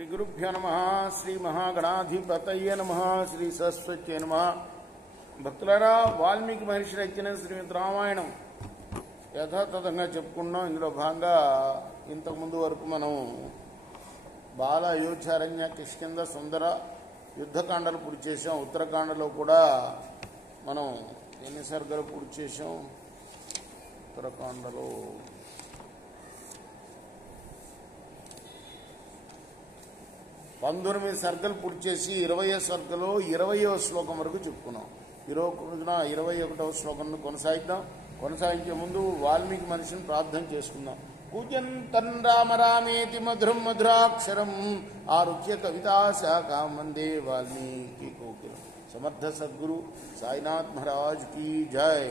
శ్రీ గురుభ్యో నమః. శ్రీ మహాగణాధిపతయే నమః. శ్రీ సరస్వత్యే నమః. భక్తులారా, వాల్మీకి మహర్షి రచన శ్రీమద్ రామాయణం యథాతథంగా చెప్పుకున్నాం. ఇందులో భాగంగా ఇంతకుముందు వరకు మనం బాల అయోధ్యారణ్య కిష్కింధ సుందర యుద్ధకాండలు పూర్తి చేసాం. ఉత్తరకాండలో కూడా మనం ఎన్ని సర్గలు పూర్తి చేసాం? ఉత్తరకాండలో 19 సర్గలు పూర్తి చేసి 20వ సర్గలో 20వ శ్లోకం వరకు చెప్పుకున్నాం. ఈరోజున 21వ శ్లోకం కొనసాగిద్దాం. కొనసాగించే ముందు వాల్మీకి మనిషిని ప్రార్థన చేసుకుందాం. కూజంతన్ రామ రామేతి మధురం మధురాక్షరం ఆరుహ్య కవితా శాఖాం వందే వాల్మీకి కోకిలం. సమర్థ సద్గురు సాయినాథ్ మహారాజ్ की जय.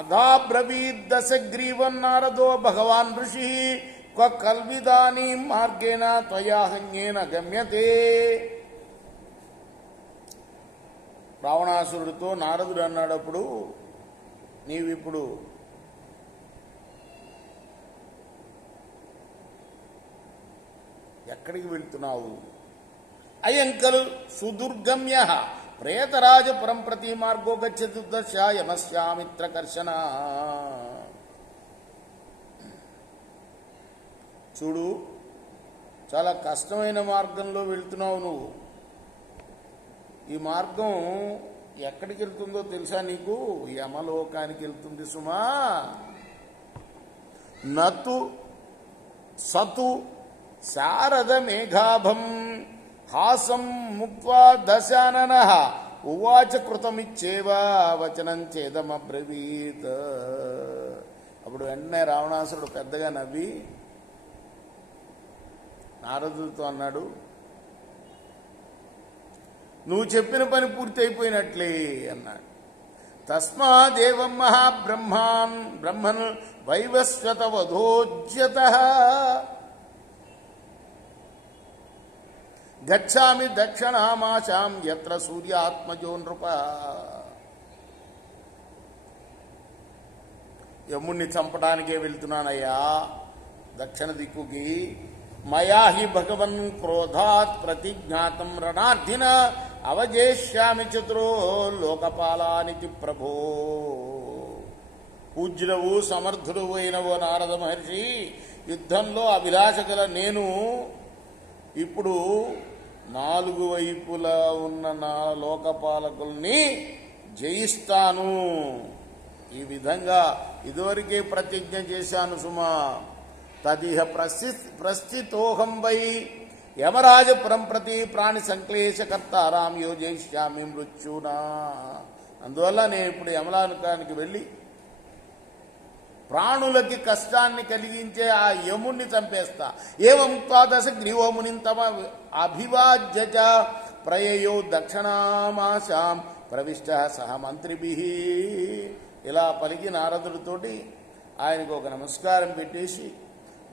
अधाब्रवीद् दशग्रीवं नारदो भगवान् ऋषिः क्व कल्विदानी మార్గేణ త్వయాహన్యేన గమ్యతే. రావణాసురుడితో నారదుడు అన్నాడప్పుడు, నీవిప్పుడు ఎక్కడికి వెళ్తున్నావు? అయంకల్ సుదుర్గమ్య ప్రేతరాజపురం ప్రతి మార్గో గచ్చతి యమస్యామిత్రకర్షణ. చూడు, చాలా కష్టమైన మార్గంలో వెళ్తున్నావు నువ్వు. ఈ మార్గం ఎక్కడికి వెళ్తుందో తెలుసా నీకు? యమలోకానికి వెళ్తుంది సుమా. నతు సతు శారద మేఘాభం హాసం ముక్వా దశానన ఉవాచ కృతమిచ్చేవ వచనం చేదమబ్రవీత్. అప్పుడు వెంటనే రావణాసురుడు పెద్దగా నవ్వి నారదుడితో అన్నాడు, నువ్వు చెప్పిన పని పూర్తి అయిపోయినట్లే అన్నాడు. తస్మాదేవం బ్రహ్మన్ వైవస్వత వధోజ్యత గచ్చామి దక్షిణామాశాం యత్ర సూర్యాత్మజో నృప. యముణ్ణి చంపడానికే వెళ్తున్నానయ్యా దక్షిణ దిక్కుకి. మయా హి భగవన్ క్రోధాత్ ప్రతిజ్ఞాతం రణార్థిన అవజేష్యామి చతురో లోకపాలానితి ప్రభో. పూజ్యుడవు సమర్థుడు అయినవో నారద మహర్షి, యుద్ధంలో అభిలాష గల నేను ఇప్పుడు 4 వైపులా ఉన్న నా లోకపాలకుల్ని జయిస్తాను. ఈ విధంగా ఇదివరకే ప్రతిజ్ఞ చేశాను సుమా. తదిహ ప్రస్థితోహం వై యమరాజపురం ప్రతి ప్రాణి సంక్లేశకర్తారాం యోజయిష్యామి మృత్యునా. అందువల్ల నేను ఇప్పుడు యమలాకానికి వెళ్ళి ప్రాణులకి కష్టాన్ని కలిగించే ఆ యముణ్ణి చంపేస్తా. ఏవం ద్వాదశ గ్రీవోమునిం తమ అభివాజ్య ప్రయయో దక్షిణామాశాం ప్రవిష్ట సహ మంత్రిభిః. ఇలా పలికి నారదుడితోటి ఆయనకు ఒక నమస్కారం పెట్టేసి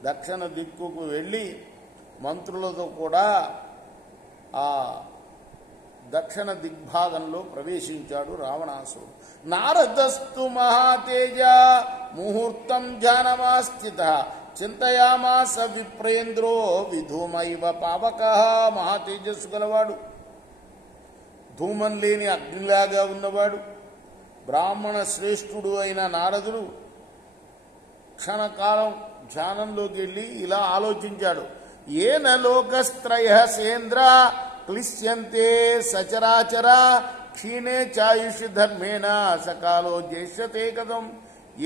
దక్షిణ దిక్కుకు వెళ్ళి మంత్రులతో కూడా ఆ దక్షిణ దిగ్భాగంలో ప్రవేశించాడు రావణాసురుడు. నారదస్తు మహాతేజ ముహూర్తం జానమాస్థిత చింతయామాస విప్రేంద్రో విధూమైవ పావక. మహాతేజస్సు గలవాడు, ధూమం లేని అగ్నిలాగా ఉన్నవాడు, బ్రాహ్మణ శ్రేష్ఠుడు అయిన నారదుడు క్షణకాలం ధ్యానంలోకి వెళ్ళి ఇలా ఆలోచించాడు. ఏన లోకస్త్రయ సేంద్ర క్లిశ్యంతే సచరాచర క్షీణే చాయుషి ధర్మేణ సకాలో జ్యేష్యతే కదం.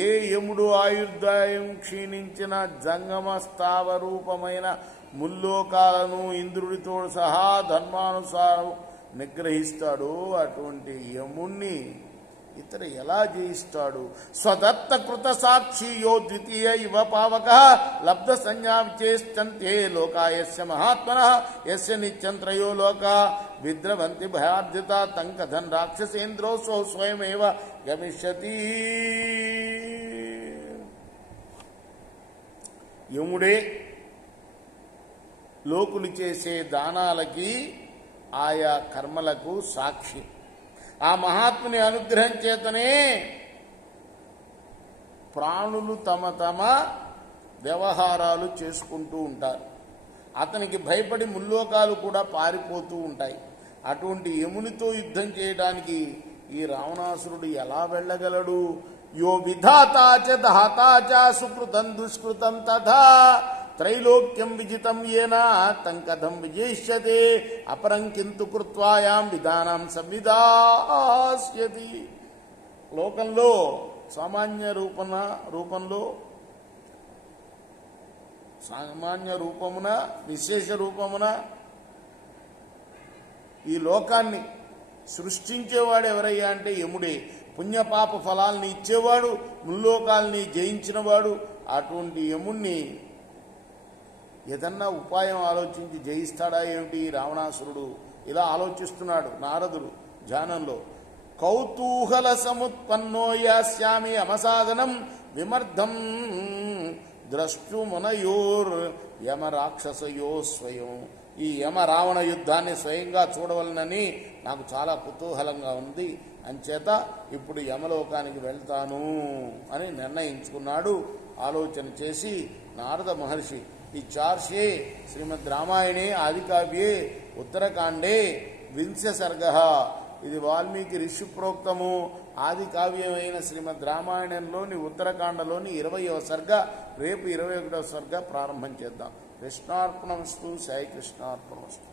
ఏ యముడు ఆయుర్దాయం క్షీణించిన జంగమ స్థావరూపమైన ముల్లోకాలను ఇంద్రుడితో సహా ధర్మానుసారం నిగ్రహిస్తాడు, అటువంటి యముణ్ణి ఇతడు ఎలా జయిస్తాడు? స్వదత్త కృత సాక్షియో ద్వితీయ ఇవ పావక లబ్ధ సంజ్ఞా విచేష్టంతే లోకాయస్య మహాత్మన యస్య నిత్యంత్రయో లోక విద్రవంతి భయార్జిత తంకధన్ రాక్షసేంద్రో స్వయమేవ గమిష్యతి. యముడే లోకులు చేసే దానాలకి ఆయా కర్మలకు సాక్షి. ఆ మహాత్ముని అనుగ్రహం చేతనే ప్రాణులు తమ తమ వ్యవహారాలు చేసుకుంటూ ఉంటారు. అతనికి భయపడి ముల్లోకాలు కూడా పారిపోతూ ఉంటాయి. అటువంటి యమునితో యుద్ధం చేయడానికి ఈ రావణాసురుడు ఎలా వెళ్ళగలడు? యో విధాతాచ దాతాచ సుకృతం దుష్కృతం తథా త్రైలోక్యం విజితం ఏన తం కథం విజయిష్యతే అపరం కింతు కృత్వాయాం విధానం సంవిధాస్యతి. లోకంలో సామాన్య రూపమున విశేష రూపమున ఈ లోకాన్ని సృష్టించేవాడు ఎవరయ్యా అంటే యముడే. పుణ్యపాప ఫలాల్ని ఇచ్చేవాడు, ముల్లోకాల్ని జయించినవాడు. అటువంటి యముణ్ణి ఏదన్నా ఉపాయం ఆలోచించి జయిస్తాడా ఏమిటి రావణాసురుడు? ఇలా ఆలోచిస్తున్నాడు నారదుడు ధ్యానంలో. కౌతూహల సముత్పన్నో యాస్యామి అమసాధనం విమర్ధం ద్రష్టుమునయోర్ యమ రాక్షసయో స్వయం. ఈ యమ రావణ యుద్ధాన్ని స్వయంగా చూడవలనని నాకు చాలా కుతూహలంగా ఉంది. అంచేత ఇప్పుడు యమలోకానికి వెళ్తాను అని నిర్ణయించుకున్నాడు. ఆలోచన చేసి నారద మహర్షి ఈ చార్షే శ్రీమద్ రామాయణే ఆదికావ్యే ఉత్తరకాండే వింశ సర్గ. ఇది వాల్మీకి ఋషి ప్రోక్తము ఆది కావ్యమైన శ్రీమద్ రామాయణంలోని ఉత్తరకాండలోని 20వ సర్గ. రేపు 21వ సర్గ ప్రారంభం చేద్దాం. కృష్ణార్పణమస్తు. సాయి కృష్ణార్పణమస్తు.